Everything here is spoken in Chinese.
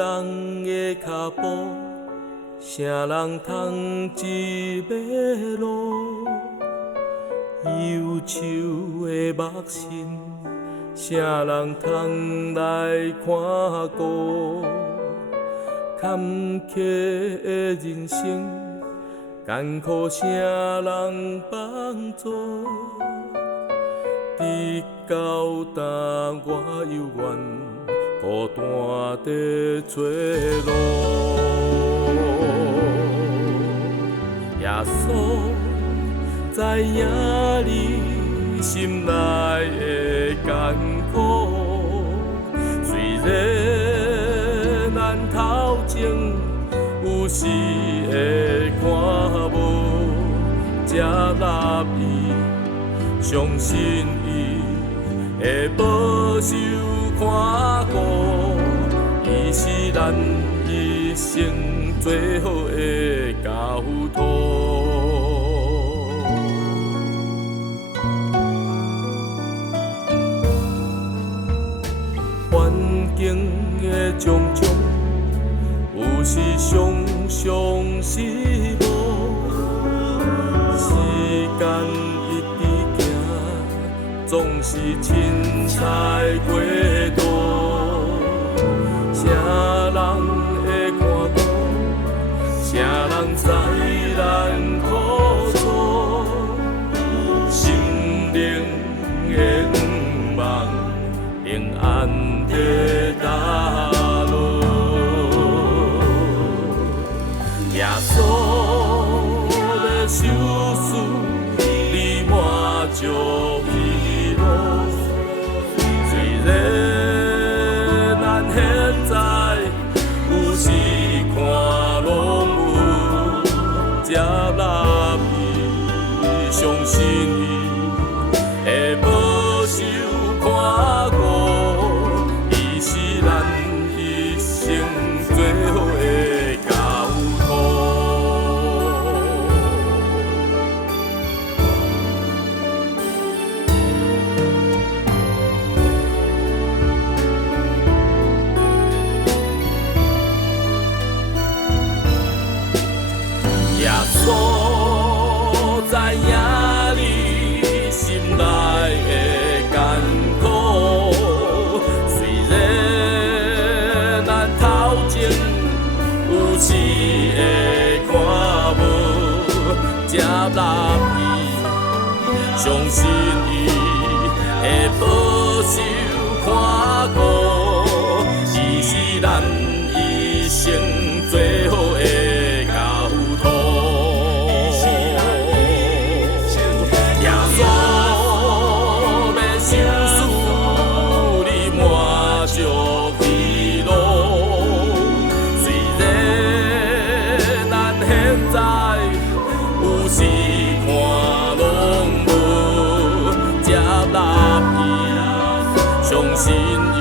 重的脚步，啥人通一马路？忧愁的目神，啥人通来看顾？坎坷的人生，艰苦啥人帮助？直到当我犹原孤单地找路，耶稣知影你心内的艰苦，虽然咱头前有时会看无，接纳伊，相信伊会保守看顾，伊是咱一生最好的交托。环境的种种，有时常常失望，时间一直行，总是凊彩过度。啥人会看顾？啥人知咱苦楚？心灵的愿望，平安的踏路。耶稣要受死，你满足喜乐。虽然咱现在有时看拢有，接纳伊，相信伊会保守看顾，伊是咱一生最好的交托。耶稣知影你心内的艰苦，虽然咱头前有时会看无，接纳伊，相信伊会保守看顾，伊是咱一生最好的交托。耶稣要受死，你满足喜乐。虽然咱现在有时看拢无，接纳伊，相信伊。